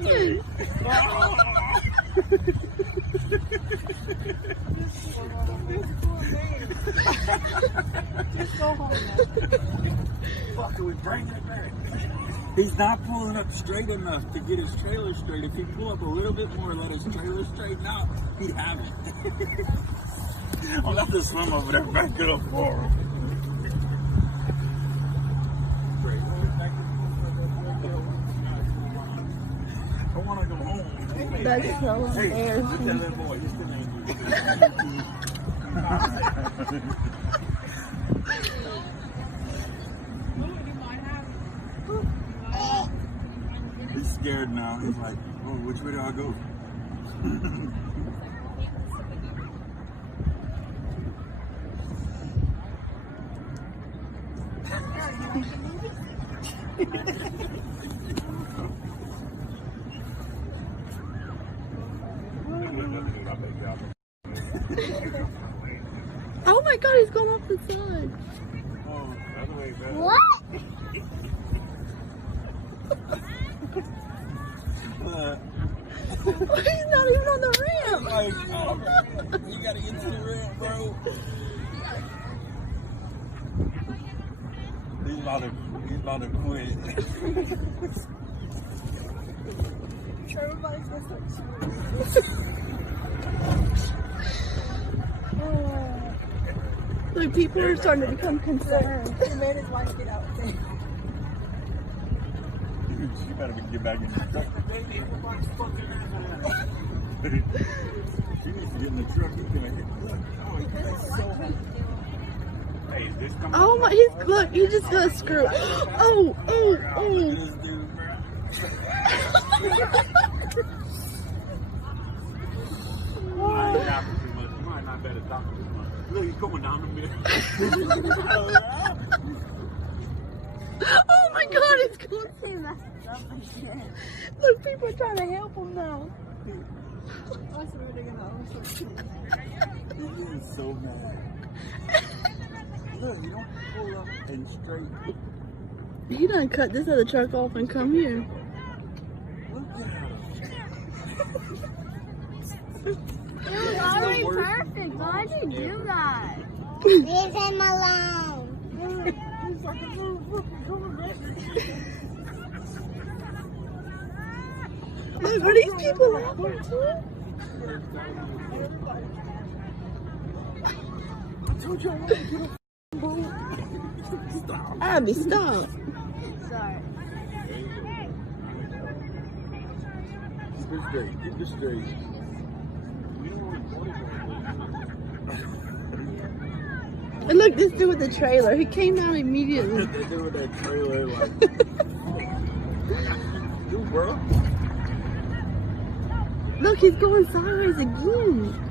Again. Just go home now. Fuck, we bring it back. He's not pulling up straight enough to get his trailer straight. If he pull up a little bit more and let his trailer straighten out, he'd have it. I'll have to swim over there, back it up for him. I want to go home. That's so Hey, embarrassing. look at that boy. He's still He's scared now. He's like, oh, which way do I go? Oh my god, he's going off the side. Oh, other way better. What? He's not even on the ramp. Like, oh, you gotta get to the ramp, bro. He's about to quit. Everybody's just like, Like, people are starting to become concerned. he made his wife get out there. She better get back in the truck. She needs to get in the truck. He's gonna hit. Look, oh, he's so hard. Hey, is this coming? Oh my, look, he just got screwed. Oh, oh, oh. Look at this dude, bro. I ain't laughing too much. You might not better stop too much. Look, he's going down the middle. Oh my god, it's going through that. Look, people are trying to help him now. He is so mad. Look, you don't pull up and straight. He done cut this other truck off and come here. Look at him. It was already perfect. Why'd you do that? Leave him alone. Look, are these people out there too? I told you I wanted to get a boat. Stop. Abby, stop. Sorry. Keep it straight. Keep it straight. And look, this dude with the trailer. He came out immediately. They do with that trailer like. You, bro. Look, he's going sideways again.